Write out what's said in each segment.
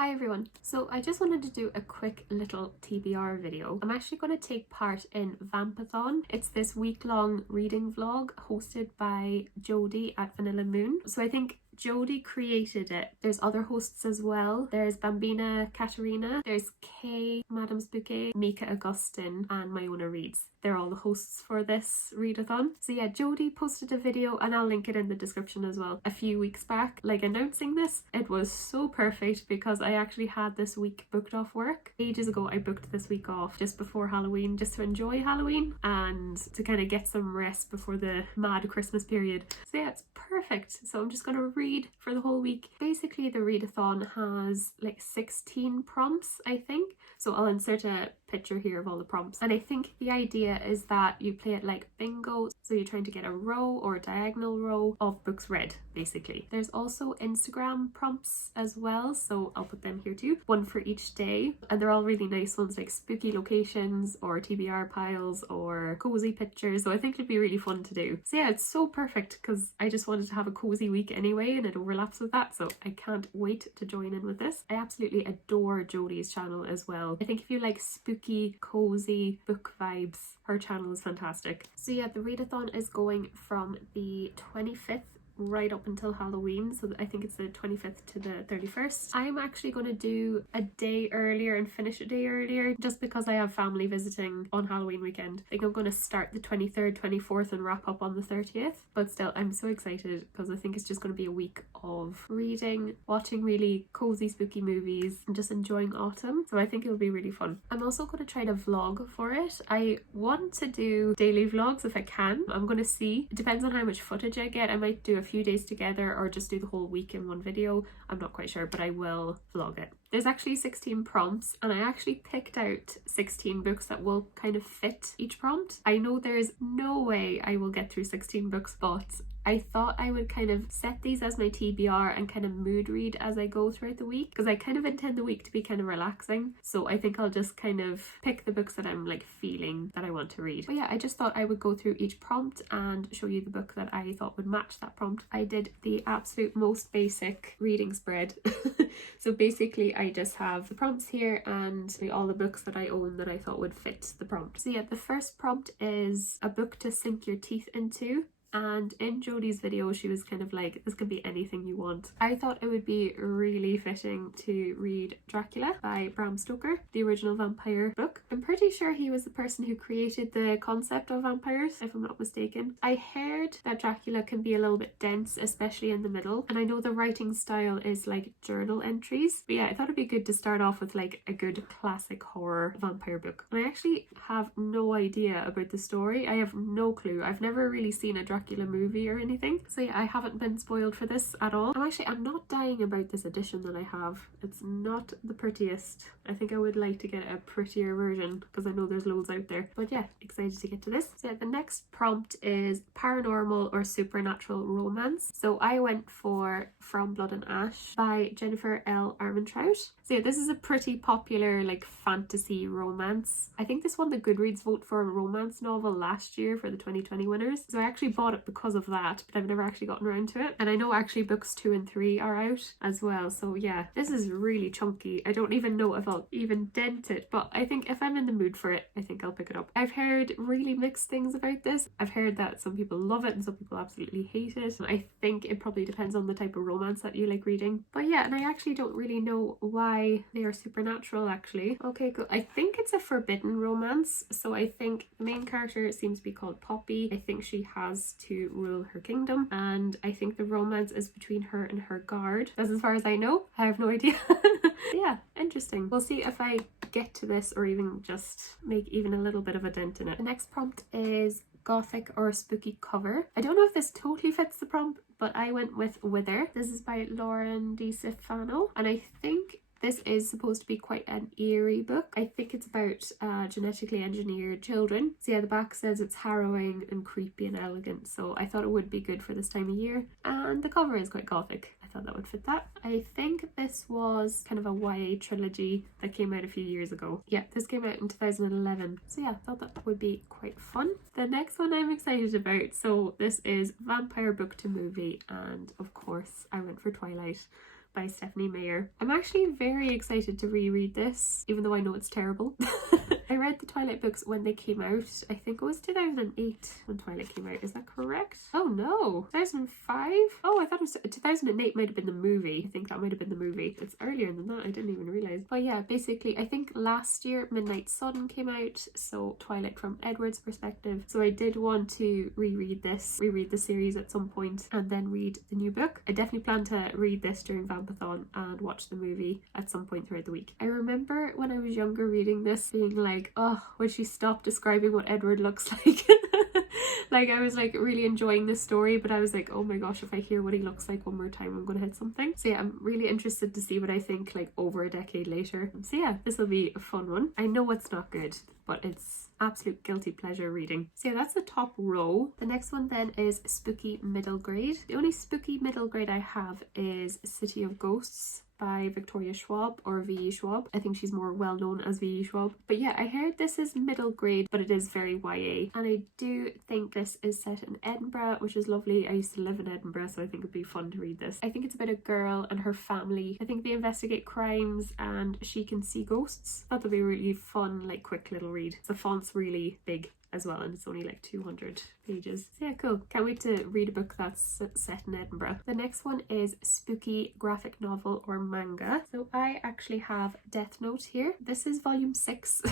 Hi everyone, so I just wanted to do a quick little TBR video. I'm actually going to take part in Vampathon. It's this week-long reading vlog hosted by Jodie at Vanilla Moon. So I think Jodie created it. There's other hosts as well. There's Bambina Katarina, there's Kay, Madam's Bouquet, Mika Augustin, and Mayona Reads. They're all the hosts for this readathon. So yeah, Jodie posted a video, and I'll link it in the description as well, a few weeks back, like announcing this. It was so perfect because I actually had this week booked off work. Ages ago I booked this week off just before Halloween, just to enjoy Halloween and to kind of get some rest before the mad Christmas period. So yeah, it's perfect. So I'm just going to read for the whole week. Basically the readathon has like 16 prompts, I think. So I'll insert a picture here of all the prompts, and I think the idea is that you play it like bingo, so you're trying to get a row or a diagonal row of books read, basically. There's also Instagram prompts as well, so I'll put them here too, one for each day, and they're all really nice ones, like spooky locations or TBR piles or cozy pictures, so I think it'd be really fun to do. So yeah, it's so perfect because I just wanted to have a cozy week anyway, and it overlaps with that, so I can't wait to join in with this. I absolutely adore Jodie's channel as well. I think if you like spooky, cozy book vibes, her channel is fantastic. So yeah, the readathon is going from the 25th right up until Halloween, so I think it's the 25th to the 31st. I'm actually going to do a day earlier and finish a day earlier just because I have family visiting on Halloween weekend. I think I'm going to start the 23rd, 24th and wrap up on the 30th, but still I'm so excited because I think it's just going to be a week of reading, watching really cozy spooky movies and just enjoying autumn, so I think it'll be really fun. I'm also going to try to vlog for it. I want to do daily vlogs if I can. I'm going to see. It depends on how much footage I get. I might do a few days together or just do the whole week in one video. I'm not quite sure, but I will vlog it. There's actually 16 prompts, and I actually picked out 16 books that will kind of fit each prompt. I know there's no way I will get through 16 books, but I thought I would kind of set these as my TBR and kind of mood read as I go throughout the week, because I kind of intend the week to be kind of relaxing. So I think I'll just kind of pick the books that I'm like feeling that I want to read. But yeah, I just thought I would go through each prompt and show you the book that I thought would match that prompt. I did the absolute most basic reading spread. So basically I just have the prompts here and all the books that I own that I thought would fit the prompt. So yeah, the first prompt is a book to sink your teeth into. And in Jodie's video she was kind of like, this could be anything you want. I thought it would be really fitting to read Dracula by Bram Stoker, the original vampire book. I'm pretty sure he was the person who created the concept of vampires, if I'm not mistaken. I heard that Dracula can be a little bit dense, especially in the middle, and I know the writing style is like journal entries, but yeah, I thought it'd be good to start off with like a good classic horror vampire book. And I actually have no idea about the story. I have no clue. I've never really seen a Dracula movie or anything, so yeah, I haven't been spoiled for this at all. I'm not dying about this edition that I have. It's not the prettiest. I think I would like to get a prettier version because I know there's loads out there, but yeah, excited to get to this. So yeah, the next prompt is paranormal or supernatural romance. So I went for From Blood and Ash by Jennifer L. Armentrout. So yeah, this is a pretty popular like fantasy romance. I think this won the Goodreads vote for a romance novel last year for the 2020 winners, so I actually bought it because of that, but I've never actually gotten around to it. And I know actually books 2 and 3 are out as well, so yeah, this is really chunky. I don't even know if I'll even dent it, but I think if I'm in the mood for it, I think I'll pick it up. I've heard really mixed things about this. I've heard that some people love it and some people absolutely hate it. I think it probably depends on the type of romance that you like reading. But yeah, and I actually don't really know why they are supernatural actually. Okay, cool. I think it's a forbidden romance, so I think the main character seems to be called Poppy. I think she has to rule her kingdom, and I think the romance is between her and her guard. That's as far as I know. I have no idea. Yeah, interesting. We'll see if I get to this or even just make even a little bit of a dent in it. The next prompt is gothic or spooky cover. I don't know if this totally fits the prompt, but I went with Wither. This is by Lauren Di Siffano, and I think this is supposed to be quite an eerie book. I think it's about genetically engineered children. So yeah, the back says it's harrowing and creepy and elegant, so I thought it would be good for this time of year. And the cover is quite gothic. I thought that would fit that. I think this was kind of a YA trilogy that came out a few years ago. Yeah, this came out in 2011. So yeah, I thought that would be quite fun. The next one I'm excited about. So this is vampire book to movie, and of course I went for Twilight. by Stephanie Meyer. I'm actually very excited to reread this, even though I know it's terrible. I read the Twilight books when they came out. I think it was 2008 when Twilight came out. Is that correct? Oh no, 2005? Oh, I thought it was 2008 might have been the movie. I think that might have been the movie. It's earlier than that, I didn't even realise. But yeah, basically, I think last year Midnight Sun came out, so Twilight from Edward's perspective. So I did want to reread the series at some point and then read the new book. I definitely plan to read this during Vampathon and watch the movie at some point throughout the week. I remember when I was younger reading this being like, oh, would she stop describing what Edward looks like? Like, I was like really enjoying this story, but I was like, oh my gosh, if I hear what he looks like one more time, I'm gonna hit something. So yeah, I'm really interested to see what I think like over a decade later. So yeah, this will be a fun one. I know it's not good, but it's absolute guilty pleasure reading. So yeah, that's the top row. The next one then is spooky middle grade. The only spooky middle grade I have is City of Ghosts by Victoria Schwab, or V.E. Schwab. I think she's more well known as V.E. Schwab. But yeah, I heard this is middle grade, but it is very YA. And I do think this is set in Edinburgh, which is lovely. I used to live in Edinburgh, so I think it'd be fun to read this. I think it's about a girl and her family. I think they investigate crimes and she can see ghosts. That'll be a really fun, like quick little read. The font's really big as well, and it's only like 200 pages. So yeah, cool. Can't wait to read a book that's set in Edinburgh. The next one is spooky graphic novel or manga. So I actually have Death Note here. This is volume 6.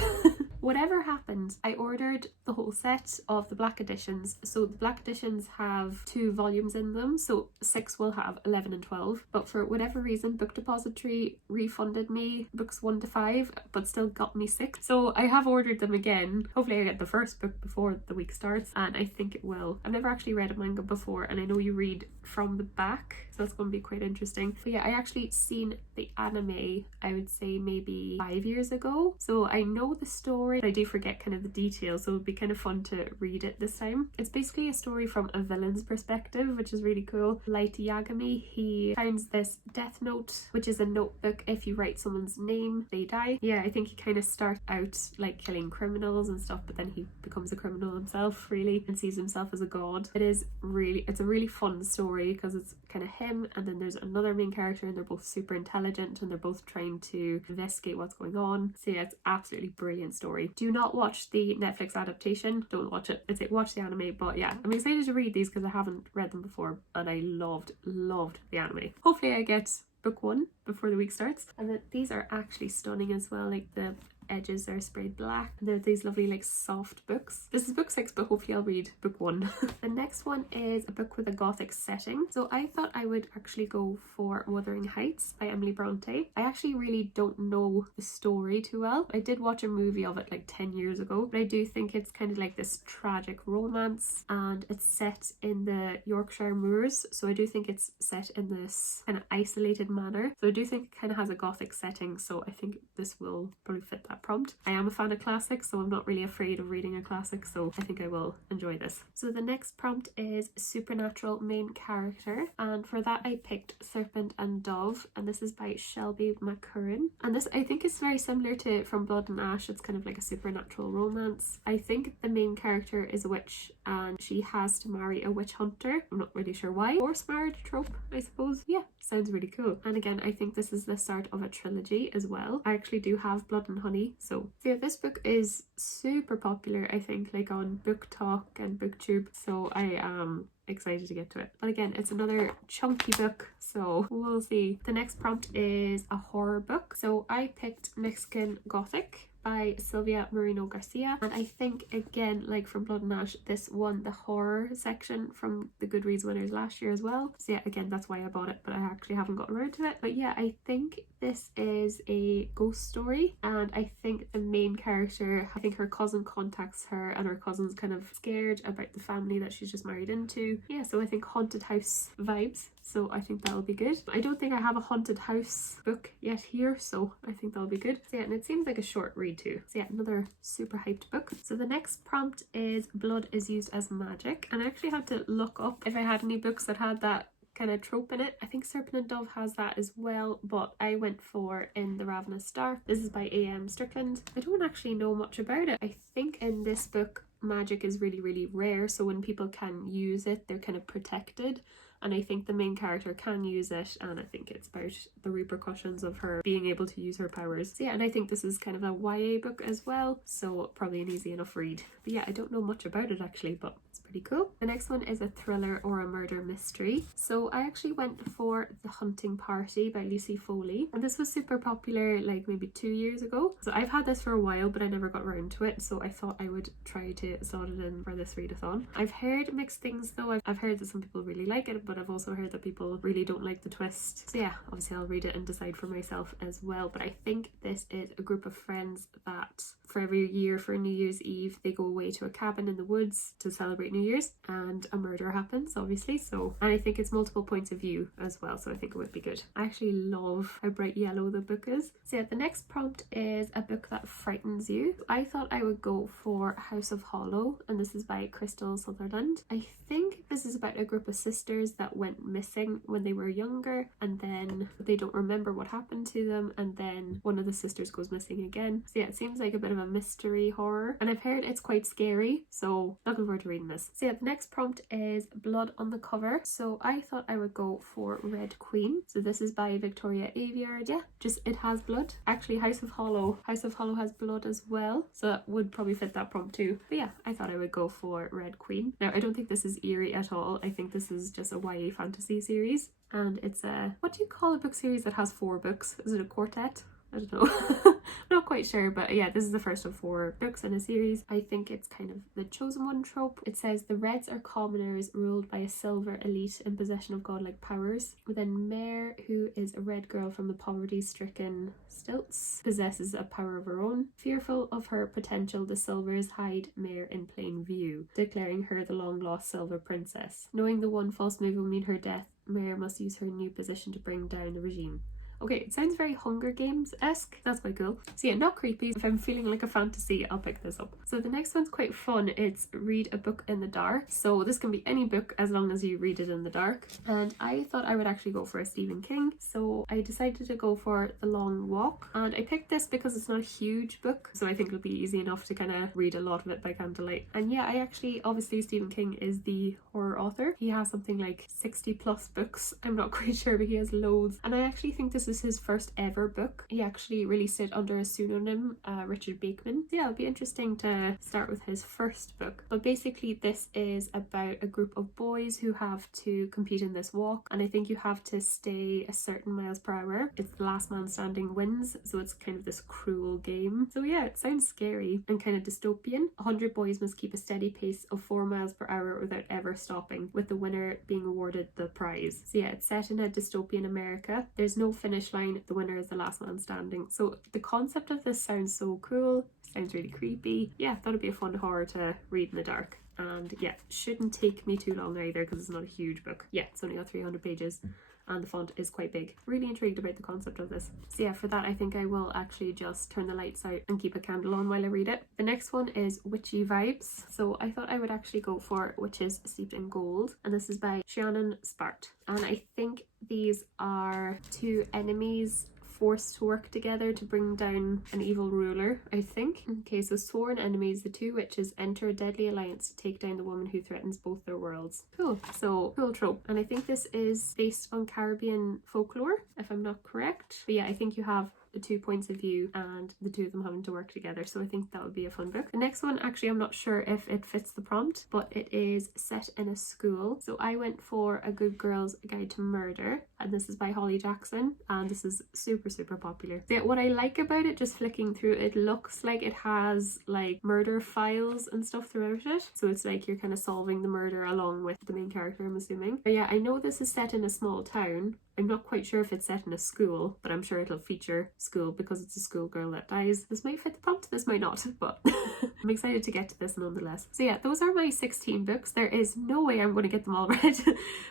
Whatever happened, I ordered the whole set of the black editions. So the black editions have 2 volumes in them, so 6 will have 11 and 12. But for whatever reason, Book Depository refunded me books 1 to 5, but still got me 6. So I have ordered them again. Hopefully I get the first book before the week starts, and I think it will. I've never actually read a manga before, and I know you read from the back, so that's going to be quite interesting. But yeah, I actually seen the anime, I would say maybe 5 years ago, so I know the story, but I do forget kind of the details, so it would be kind of fun to read it this time. It's basically a story from a villain's perspective, which is really cool. Light Yagami, he finds this death note, which is a notebook. If you write someone's name, they die. Yeah, I think he kind of starts out like killing criminals and stuff, but then he becomes a criminal himself, really, and sees himself as a god. It's a really fun story because it's kind of him, and then there's another main character, and they're both super intelligent, and they're both trying to investigate what's going on. So yeah, it's absolutely brilliant story. Do not watch the Netflix adaptation. Don't watch it. It's watch the anime. But yeah, I'm excited to read these because I haven't read them before, and I loved the anime. Hopefully I get book 1 before the week starts. And then these are actually stunning as well. Like the edges are sprayed black, and they're these lovely like soft books. This is book 6, but hopefully I'll read book 1. The next one is a book with a gothic setting, so I thought I would actually go for Wuthering Heights by Emily Bronte. I actually really don't know the story too well. I did watch a movie of it like 10 years ago, but I do think it's kind of like this tragic romance, and it's set in the Yorkshire moors, so I do think it's set in this kind of isolated manner, so I do think it kind of has a gothic setting, so I think this will probably fit that prompt. I am a fan of classics, so I'm not really afraid of reading a classic, so I think I will enjoy this. So the next prompt is supernatural main character, and for that I picked Serpent and Dove, and this is by Shelby McCurran. And this I think is very similar to From Blood and Ash. It's kind of like a supernatural romance. I think the main character is a witch, and she has to marry a witch hunter. I'm not really sure why. Forced marriage trope, I suppose. Yeah, sounds really cool. And again, I think this is the start of a trilogy as well. I actually do have Blood and Honey. So yeah, this book is super popular, I think, like on Book Talk and Booktube, so I am excited to get to it. But again, it's another chunky book, so we'll see. The next prompt is a horror book, so I picked Mexican Gothic by Sylvia Moreno Garcia, and I think again, like From Blood and Ash, this won the horror section from the Goodreads winners last year as well. So yeah, again, that's why I bought it, but I actually haven't gotten around to it. But yeah, I think this is a ghost story, and I think the main character, I think her cousin contacts her, and her cousin's kind of scared about the family that she's just married into. Yeah, so I think haunted house vibes, so I think that'll be good. I don't think I have a haunted house book yet here, so I think that'll be good. So yeah, and it seems like a short read too. So yeah, another super hyped book. So the next prompt is Blood is Used as Magic, and I actually had to look up if I had any books that had that kind of trope in it. I think Serpent and Dove has that as well, but I went for In the Ravenous Dark. This is by A.M. Strickland. I don't actually know much about it. I think in this book magic is really rare, so when people can use it, they're kind of protected, and I think the main character can use it, and I think it's about the repercussions of her being able to use her powers. So yeah, and I think this is kind of a YA book as well, so probably an easy enough read. But yeah, I don't know much about it actually, but it's pretty cool. The next one is a thriller or a murder mystery. So I actually went for The Hunting Party by Lucy Foley, and this was super popular like maybe 2 years ago. So I've had this for a while, but I never got around to it, so I thought I would try to slot it in for this readathon. I've heard mixed things though. I've heard that some people really like it, but I've also heard that people really don't like the twist. So yeah, obviously I'll read it and decide for myself as well. But I think this is a group of friends that for every year for New Year's Eve they go away to a cabin in the woods to celebrate New Year's, and a murder happens obviously. So, and I think it's multiple points of view as well, so I think it would be good. I actually love how bright yellow the book is. So yeah, the next prompt is a book that frightens you. I thought I would go for House of Hollow, and this is by Crystal Sutherland. I think this is about a group of sisters that went missing when they were younger, and then they don't remember what happened to them, and then one of the sisters goes missing again. So yeah, it seems like a bit of a mystery horror, and I've heard it's quite scary, so looking forward to reading this. So yeah, the next prompt is blood on the cover. So I thought I would go for Red Queen. So this is by Victoria Aveyard. Yeah, just it has blood. Actually, House of Hollow has blood as well, so that would probably fit that prompt too. But yeah, I thought I would go for Red Queen. Now I don't think this is eerie at all. I think this is just a YA fantasy series, and it's a, what do you call a book series that has 4 books? Is it a quartet? I don't know. Not quite sure, but yeah, this is the first of 4 books in a series. I think it's kind of the chosen one trope. It says the Reds are commoners ruled by a silver elite in possession of godlike powers. Then Meyer, who is a red girl from the poverty-stricken stilts, possesses a power of her own. Fearful of her potential, the Silvers hide Meyer in plain view, declaring her the long-lost Silver Princess. Knowing the one false move will mean her death, Meyer must use her new position to bring down the regime. Okay, it sounds very Hunger Games-esque. That's quite cool. So yeah, not creepy. If I'm feeling like a fantasy, I'll pick this up. So the next one's quite fun. It's Read a Book in the Dark. So this can be any book as long as you read it in the dark. And I thought I would actually go for a Stephen King. So I decided to go for The Long Walk. And I picked this because it's not a huge book, so I think it'll be easy enough to kind of read a lot of it by candlelight. And yeah, obviously Stephen King is the horror author. He has something like 60 plus books. I'm not quite sure, but he has loads. And I actually think this is his first ever book. He actually released it under a pseudonym, Richard Bateman. So yeah, it'll be interesting to start with his first book. But basically this is about a group of boys who have to compete in this walk, and I think you have to stay a certain miles per hour. It's the last man standing wins, so it's kind of this cruel game. So yeah, it sounds scary and kind of dystopian. 100 boys must keep a steady pace of 4 miles per hour without ever stopping, with the winner being awarded the prize. So yeah, it's set in a dystopian America. There's no finish line. The winner is the last man standing. So the concept of this sounds so cool. Sounds really creepy. Yeah, thought it'd be a fun horror to read in the dark. And yeah, shouldn't take me too long either because it's not a huge book. Yeah, it's only got 300 pages. And the font is quite big. Really intrigued about the concept of this. So yeah, for that I think I will actually just turn the lights out and keep a candle on while I read it. The next one is Witchy Vibes. So I thought I would actually go for Witches Steeped in Gold, and this is by Shannon Spart. And I think these are 2 enemies forced to work together to bring down an evil ruler, I think. Okay, so sworn enemies, the 2 witches enter a deadly alliance to take down the woman who threatens both their worlds. Cool. So, cool trope. And I think this is based on Caribbean folklore, if I'm not correct. But yeah, I think you have the 2 points of view and the 2 of them having to work together, so I think that would be a fun book. The next one, actually I'm not sure if it fits the prompt, but it is set in a school. So I went for A Good Girl's Guide to Murder, and this is by Holly Jackson, and this is super popular. So yeah, what I like about it, just flicking through it, looks like it has like murder files and stuff throughout it, so it's like you're kind of solving the murder along with the main character, I'm assuming. But yeah, I know this is set in a small town. I'm not quite sure if it's set in a school, but I'm sure it'll feature school because it's a schoolgirl that dies. This might fit the prompt, this might not, but I'm excited to get to this nonetheless. So yeah, those are my 16 books. There is no way I'm going to get them all read,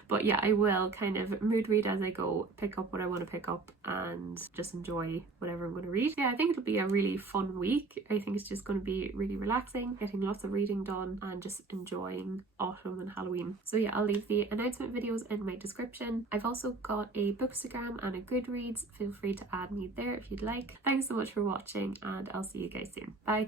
but yeah, I will kind of mood read as I go, pick up what I want to pick up and just enjoy whatever I'm going to read. Yeah, I think it'll be a really fun week. I think it's just going to be really relaxing, getting lots of reading done and just enjoying autumn and Halloween. So yeah, I'll leave the announcement videos in my description. I've also got a Bookstagram and a Goodreads. Feel free to add me there if you'd like. Thanks so much for watching, and I'll see you guys soon. Bye.